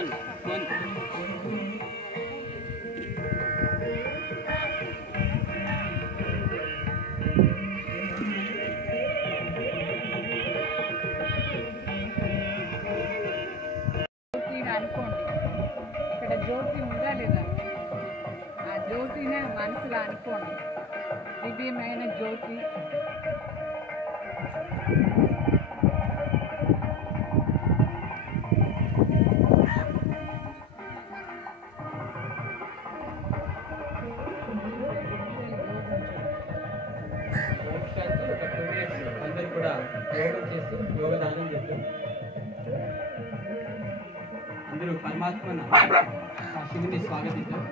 అనుకోండి ఇక్కడ జ్యోతి ఉందా లేదా, ఆ జ్యోతినే మనసులో అనుకోండి, దివ్యమైన జ్యోతి. అందరూ కూడా యోగం చేస్తూ యోగదానం చేస్తారు. అందరూ పరమాత్మను ఆ శివుని స్వాగతిస్తారు.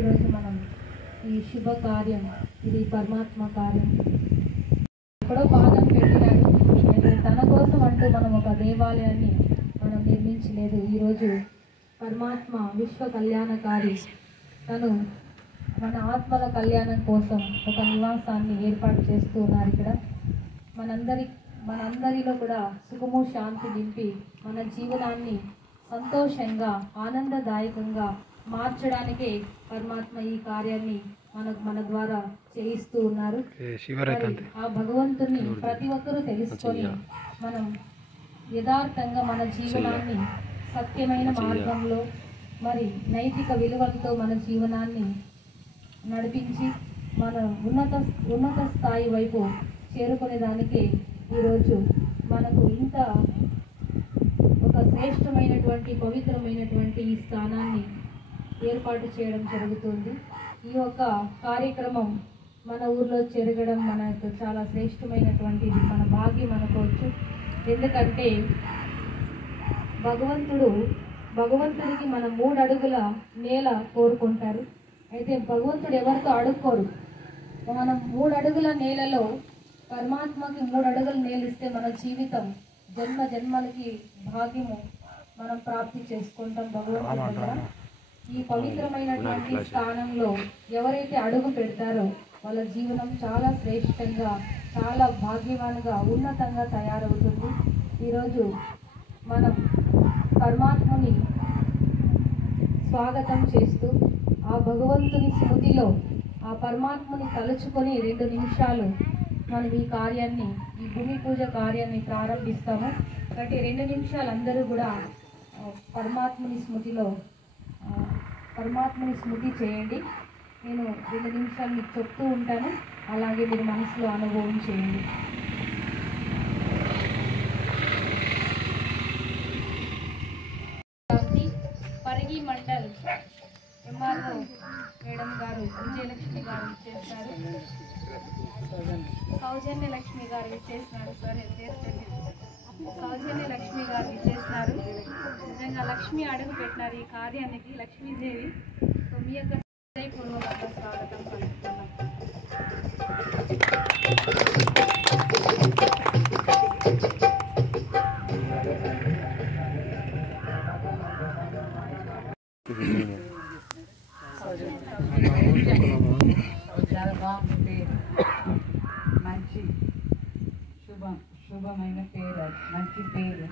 ఈరోజు మనం ఈ శుభ కార్యం, ఇది పరమాత్మ కార్యం ఎక్కడో పాదం పెట్టినాడు. తన కోసం అంటూ మనం ఒక దేవాలయాన్ని మనం నిర్మించలేదు. ఈరోజు పరమాత్మ విశ్వ కళ్యాణకారి తను మన ఆత్మల కళ్యాణం కోసం ఒక నివాసాన్ని ఏర్పాటు చేస్తూ ఉన్నారు. ఇక్కడ మనందరిలో కూడా సుఖము శాంతి నింపి మన జీవనాన్ని సంతోషంగా ఆనందదాయకంగా మార్చడానికే పరమాత్మ ఈ కార్యాన్ని మన ద్వారా చేయిస్తూ ఉన్నారు. ఆ భగవంతుని ప్రతి ఒక్కరూ తెలుసుకొని మనం యథార్థంగా మన జీవనాన్ని సత్యమైన మార్గంలో మరి నైతిక విలువలతో మన జీవనాన్ని నడిపించి మన ఉన్నత స్థాయి వైపు చేరుకునే దానికి ఈరోజు మనకు ఇంత ఒక శ్రేష్టమైనటువంటి పవిత్రమైనటువంటి ఈ స్థానాన్ని ఏర్పాటు చేయడం జరుగుతుంది. ఈ యొక్క కార్యక్రమం మన ఊర్లో జరగడం మనకు చాలా శ్రేష్టమైనటువంటిది, మన భాగ్యం అనుకోవచ్చు. ఎందుకంటే భగవంతుడికి మన 3 అడుగుల నేల కోరుకుంటారు. అయితే భగవంతుడు ఎవరితో అడుక్కోరు. మనం 3 అడుగుల నేలలో పరమాత్మకి 3 అడుగుల నేల ఇస్తే మన జీవితం జన్మలకి భాగ్యము మనం ప్రాప్తి చేసుకుంటాం భగవంతుడి దగ్గర. ఈ పవిత్రమైనటువంటి స్థానంలో ఎవరైతే అడుగు పెడతారో వాళ్ళ జీవనం చాలా శ్రేష్టంగా, చాలా భాగ్యవాన్గా, ఉన్నతంగా తయారవుతుంది. ఈరోజు మనం పరమాత్మని స్వాగతం చేస్తూ ఆ భగవంతుని స్మృతిలో ఆ పరమాత్మని తలుచుకొని 2 నిమిషాలు మనం ఈ కార్యాన్ని, ఈ భూమి పూజ కార్యాన్ని ప్రారంభిస్తాము. కాబట్టి 2 నిమిషాలు అందరూ కూడా పరమాత్మని స్మృతి చేయండి. నేను 2 నిమిషాలు మీకు చెప్తూ ఉంటాను, అలాగే మీరు మనసులో అనుభవం చేయండి. పరిగి మండల్ ఎంఆర్ఓ మేడం గారు విజయలక్ష్మి గారు ఇచ్చేస్తారు, సౌజన్య లక్ష్మి గారు ఇచ్చేసినారు. సరే సౌజన్య లక్ష్మి గారు ఇచ్చేసినారు. నిజంగా లక్ష్మి అడుగు పెట్టినారు ఈ కార్యానికి. లక్ష్మీదేవి, మీ యొక్క హృదయపూర్వకంగా స్వాగతం పలుకుతున్నాం. చాలా బాగుంది, మంచి శుభమైన పేరు, మంచి పేరు,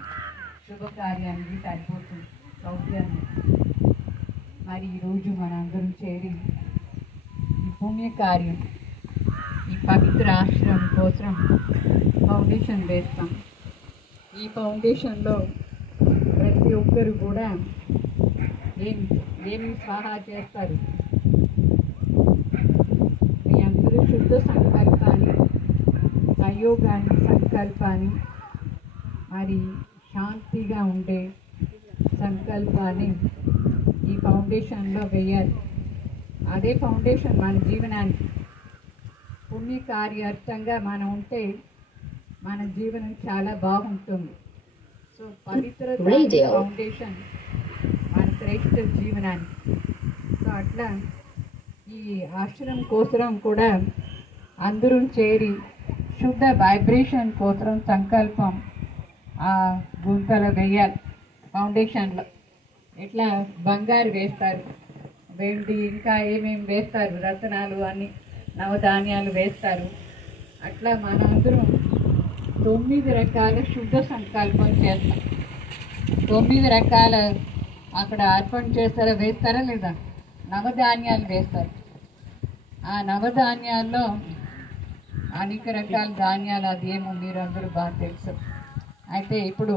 శుభకార్యానికి సరిపోతుంది సౌఖ్యాన్ని. మరి ఈరోజు మనందరం చేరి ఈ పుణ్యకార్యం, ఈ పవిత్ర ఆశ్రమం కోసం ఫౌండేషన్ వేస్తాం. ఈ ఫౌండేషన్లో ప్రతి ఒక్కరు కూడా ఏమి సహాయం చేస్తారు. మీ అందరూ శుద్ధ సంకల్పాన్ని, సంకల్పాన్ని, మరి శాంతిగా ఉండే సంకల్పాన్ని ఈ ఫౌండేషన్లో వేయాలి. అదే ఫౌండేషన్ మన జీవనానికి. పుణ్యకార్యార్థంగా మనం ఉంటే మన జీవనం చాలా బాగుంటుంది. సో పవిత్ర ఫౌండేషన్ మన శ్రేష్ఠ జీవనానికి. సో అట్లా ఈ ఆశ్రమం కోసం కూడా అందరూ చేరి శుద్ధ వైబ్రేషన్ కోసం సంకల్పం ఆ గుంతలో వేయాలి. ఫౌండేషన్లో ఇట్లా బంగారు వేస్తారు, వెండి, ఇంకా ఏమేమి వేస్తారు, రత్నాలు అన్ని నవధాన్యాలు వేస్తారు. అట్లా మనందరం 9 రకాల శుద్ధ సంకల్పం చేస్తాం. 9 రకాల అక్కడ అర్పణ చేస్తారా, వేస్తారా లేదా? నవధాన్యాలు వేస్తారు. ఆ నవధాన్యాల్లో అనేక రకాల ధాన్యాలు, అదేమో మీరు అందరూ బాగా తెలుసు. అయితే ఇప్పుడు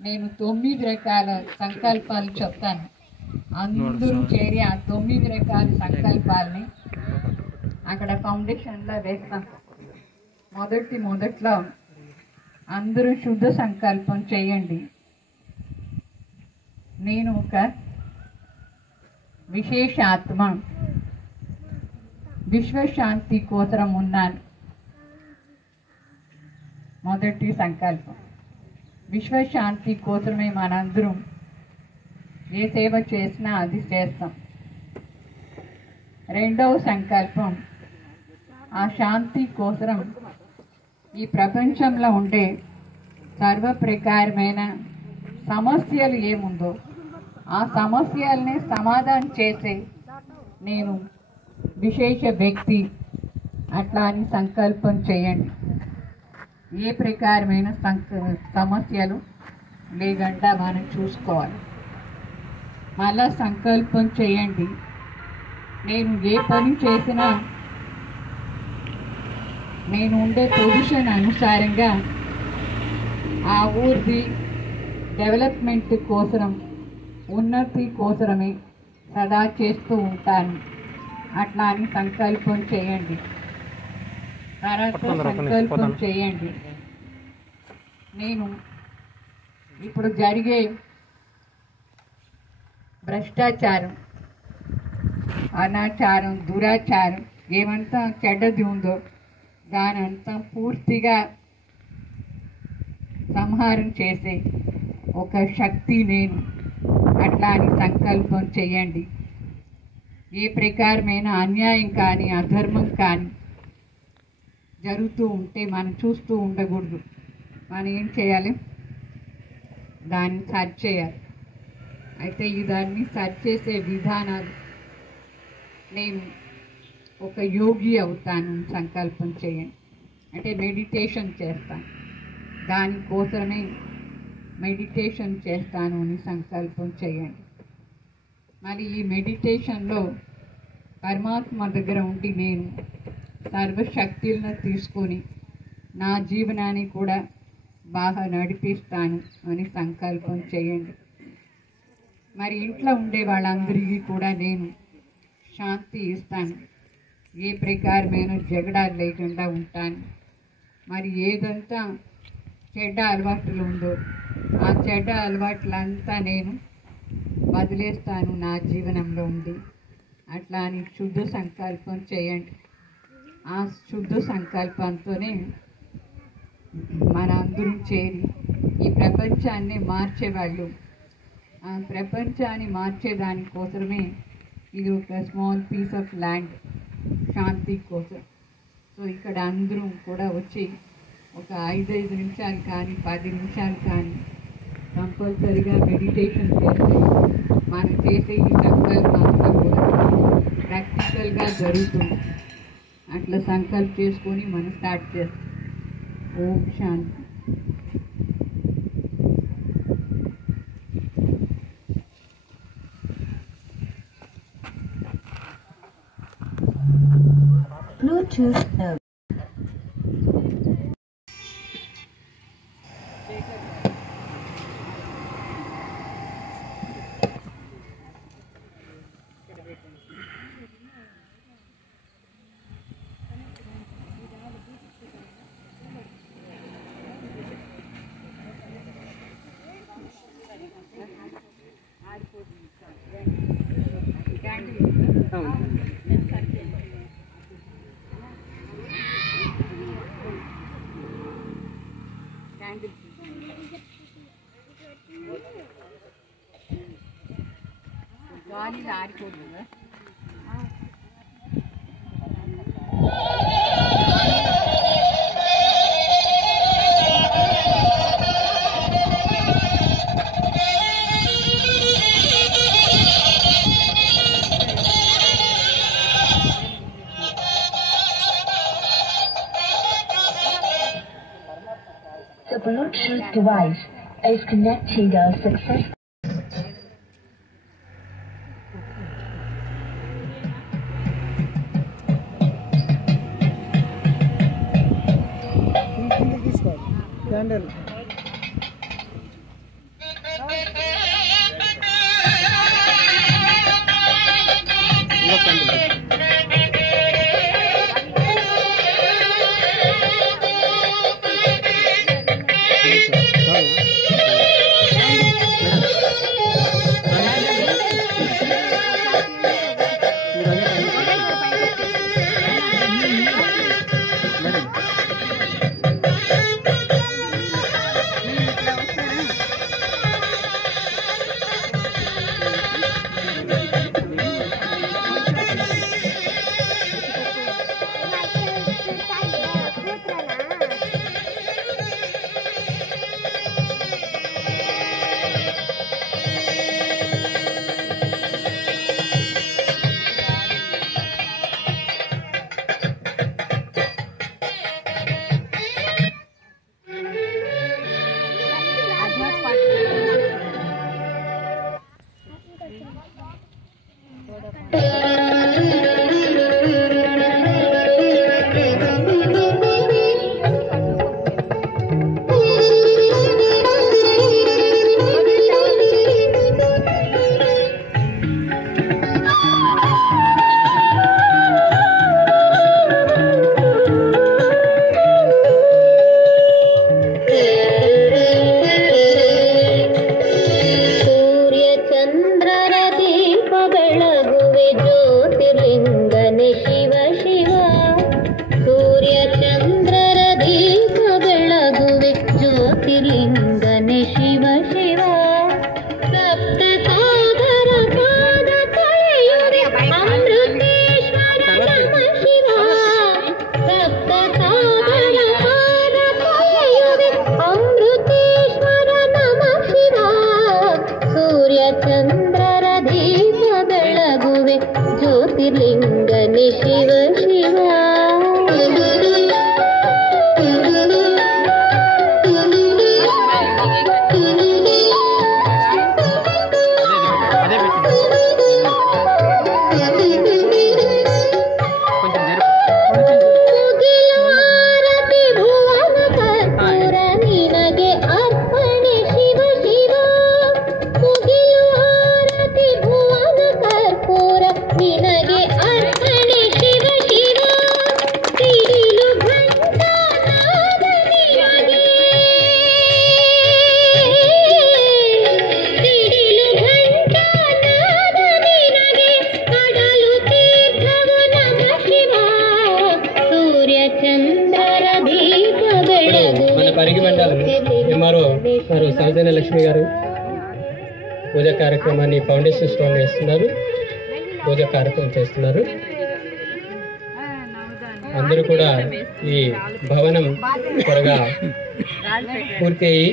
నేను 9 రకాల సంకల్పాలు చెప్తాను. అందరూ చేరి ఆ 9 రకాల సంకల్పాలని అక్కడ ఫౌండేషన్లో వేస్తాం. మొదట్లో అందరూ శుద్ధ సంకల్పం చేయండి. నేను ఒక విశేషాత్మ, విశ్వశాంతి కోసం ఉన్నాను. మొదటి సంకల్పం విశ్వశాంతి కోసమే మనందరం ఏ సేవ చేసినా అది చేస్తాం. రెండవ సంకల్పం ఆ శాంతి కోసం ఈ ప్రపంచంలో ఉండే సర్వప్రకారమైన సమస్యలు ఏముందో ఆ సమస్యల్ని సమాధానం చేసే నేను విశేష వ్యక్తి అట్లా అని సంకల్పం చేయండి. ఏ ప్రకారమైన సమస్యలు లేకుండా మనం చూసుకోవాలి. మళ్ళా సంకల్పం చేయండి, నేను ఏ పని చేసినా నేను ఉండే పొజిషన్ అనుసారంగా ఆ ఊరిది డెవలప్మెంట్ కోసం, ఉన్నతి కోసమే సదా చేస్తూ ఉంటాను అట్లా అని సంకల్పం చేయండి. తర్వాత సంకల్పం చేయండి, నేను ఇప్పుడు జరిగే భ్రష్టాచారం, అనాచారం, దురాచారం ఏమంతా చెడ్డది ఉందో దానంతా పూర్తిగా సంహారం చేసే ఒక శక్తి నేను అట్లా అని సంకల్పం చేయండి. ఏ ప్రకారమైన అన్యాయం కానీ అధర్మం కానీ జరుగుతూ ఉంటే మనం చూస్తూ ఉండకూడదు. మనం ఏం చేయాలి, దాన్ని సర్చ్ చేయాలి. అయితే దాన్ని సర్చ్ చేసే విధానాలు నేను ఒక యోగి అవుతాను సంకల్పం చేయండి. అంటే మెడిటేషన్ చేస్తాను, దానికోసమే మెడిటేషన్ చేస్తాను అని సంకల్పం చేయండి. మరి ఈ మెడిటేషన్లో పరమాత్మ దగ్గర ఉండి నేను సర్వశక్తులను తీసుకొని నా జీవనాన్ని కూడా బాగా నడిపిస్తాను అని సంకల్పం చేయండి. మరి ఇంట్లో ఉండే వాళ్ళందరికీ కూడా నేను శాంతి ఇస్తాను, ఏ ప్రకారమైన జగడాలు లేకుండా ఉంటాను. మరి ఏదంతా చెడ్డ అలవాట్లు ఉందో ఆ చెడ్డ అలవాట్లంతా నేను వదిలేస్తాను నా జీవనంలో ఉండి అట్లా అని శుద్ధ సంకల్పం చేయండి. ఆ శుద్ధ సంకల్పంతోనే మన అందరం చేరి ఈ ప్రపంచాన్ని మార్చేవాళ్ళు, ఆ ప్రపంచాన్ని మార్చేదానికోసమే ఇది ఒక స్మాల్ పీస్ ఆఫ్ ల్యాండ్ శాంతి కోసం. సో ఇక్కడ అందరం కూడా వచ్చి ఒక 5 నిమిషాలు కానీ 10 నిమిషాలు కానీ కంపల్సరీగా మెడిటేషన్ చేస్తే మనం చేసే ఈ సంకల్పం అంతా కూడా ప్రాక్టికల్గా జరుగుతుంది. అట్లా సంకల్పం చేసుకొని మనం స్టార్ట్ చేస్తాం. ఓం శాంతి. Bluetooth mode. గాలి ఆరిపోతుంది. Bluetooth device is connected successfully. Candle. Lakshmi గారు పూజ కార్యక్రమాన్ని ఫౌండేషన్ స్టోన్ వేస్తున్నారు, పూజ కార్యక్రమం చేస్తున్నారు. అందరూ కూడా ఈ భవనం త్వరగా పూర్తి అయ్యి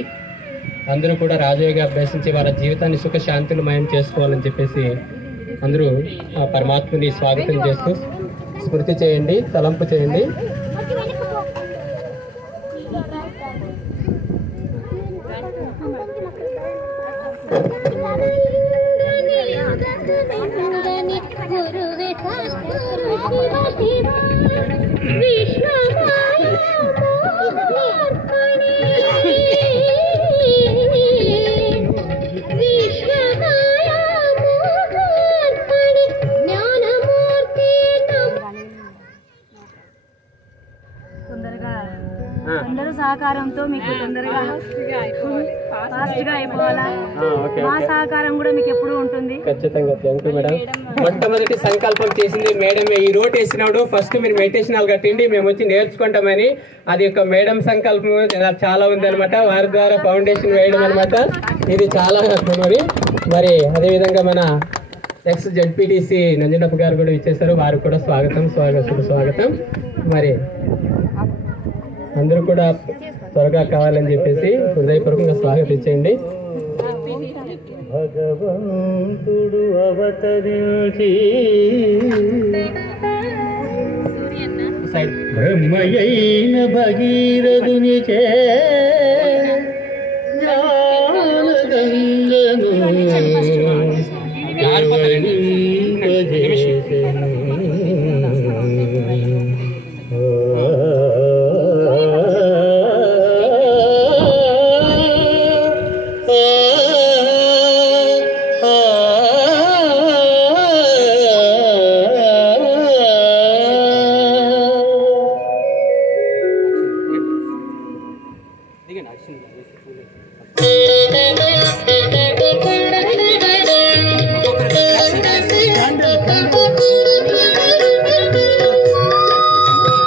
అందరూ కూడా రాజయోగా అభ్యసించి వాళ్ళ జీవితాన్ని సుఖ శాంతులమయం చేసుకోవాలని చెప్పేసి అందరూ ఆ పరమాత్మని స్వాగతం చేస్తూ స్మృతి చేయండి, తలంపు చేయండి. అందరూ సహకారంతో మీకు తొందరగా ఫాస్ట్గా అయిపోవాలా, మా సహకారం కూడా మీకు ఎప్పుడు ఉంటుంది. ఖచ్చితంగా. Thank you madam. మొట్టమొదటి సంకల్పం చేసింది మేడమే. ఈ రోడ్ వేసినప్పుడు ఫస్ట్ మీరు మెడిటేషన్ హాల్ కట్టిండి, మేము వచ్చి నేర్చుకుంటామని. అది ఒక మేడం సంకల్పం చాలా ఉందన్నమాట. వారి ద్వారా ఫౌండేషన్ వేయడం అనమాట. ఇది చాలా మరి అదేవిధంగా మన ఎక్స్ జెడ్పీటీసీ నంజనప్ప గారు కూడా ఇచ్చేసారు. వారికి కూడా స్వాగతం. మరి అందరూ కూడా త్వరగా కావాలని చెప్పేసి హృదయపూర్వకంగా స్వాగతించండి. భగవంతుడు అవతరించి బ్రహ్మయైన భగీరథుని చే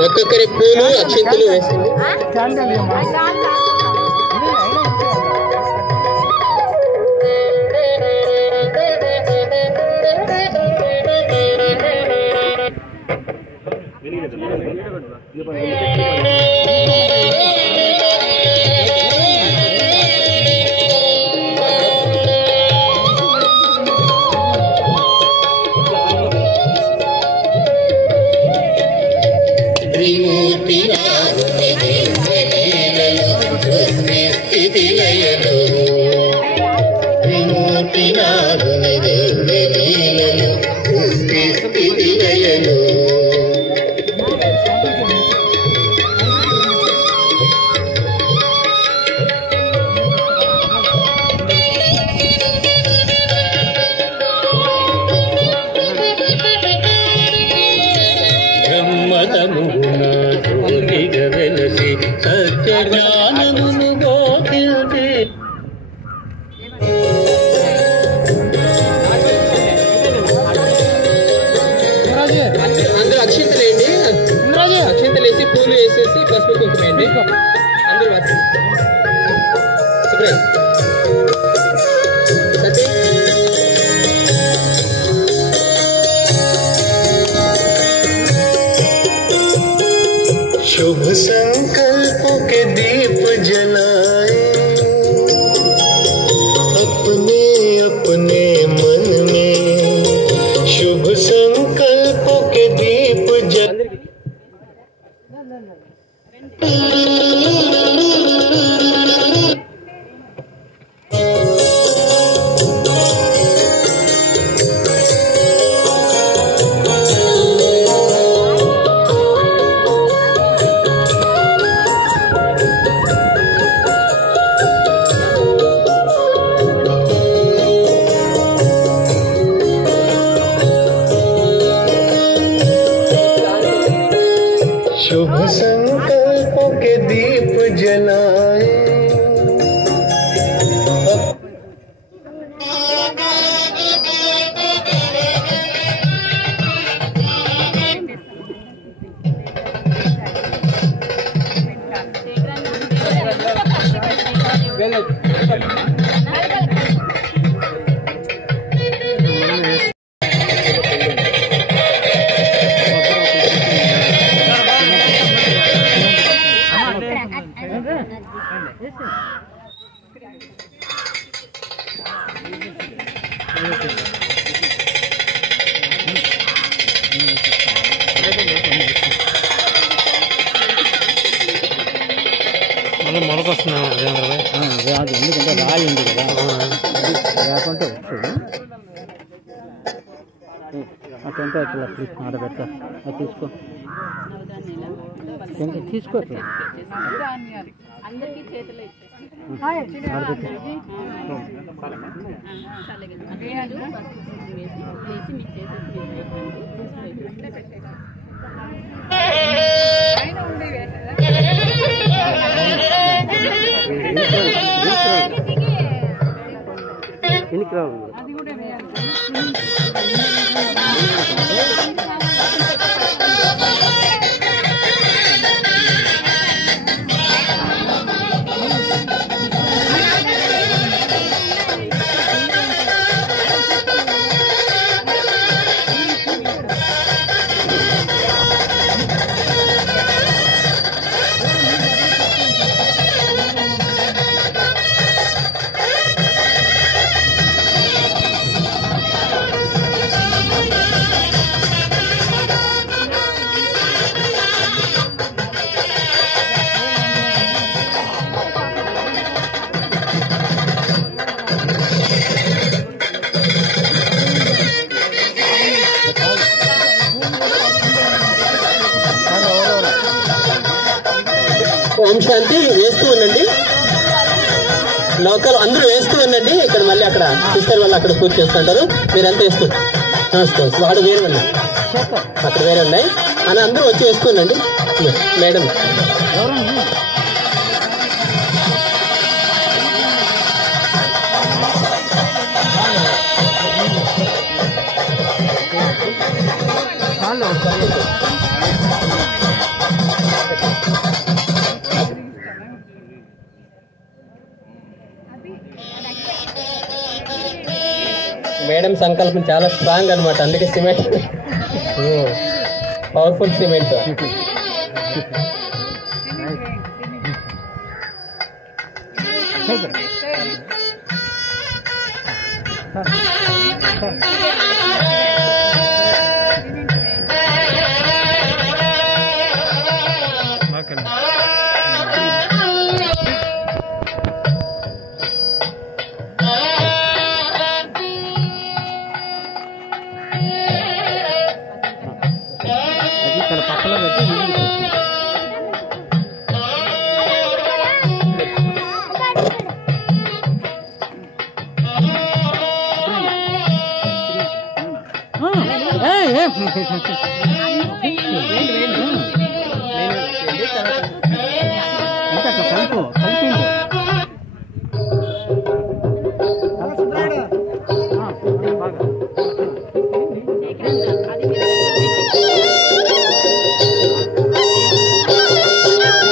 ఒక్కొక్కరి పూలు అక్షింతలు వేసింది. అందరూ అక్షింతలు వేయండి. అక్షింతలు వేసి పూలు వేసేసి పసుపు కుంకుమ వేయండి. అందరూ शुभ संकल्पों के दीप जलाए अपने अपने मन में, शुभ संकल्पों के दीप जलाए। शुभ संकल्पों के दीप जलाए మొలకొస్తున్నా రాదు, ఎందుకంటే రాయి ఉంది కదా, రాకుంటే వస్తుంది. అట్లంటే అట్లా ఆడ పెడతా, అది తీసుకో, తీసుకో అట్లా ఎన్నికి రావు. ఓం శాంతి వేస్తూ ఉండండి. లోకల్ అందరూ వేస్తూ ఉండండి. ఇక్కడ మళ్ళీ అక్కడ సిస్టర్ వాళ్ళు అక్కడ పూజ చేస్తుంటారు. మీరంతా వేస్తూ వాడు వేరే ఉన్నాయి, అక్కడ వేరే ఉన్నాయి అని అందరూ వచ్చి వేస్తూ ఉండండి. మేడం మేడం సంకల్పం చాలా స్ట్రాంగ్ అనమాట, అందుకే సిమెంట్ పవర్ఫుల్ సిమెంట్. ఇక్కడ పక్కన పెట్టి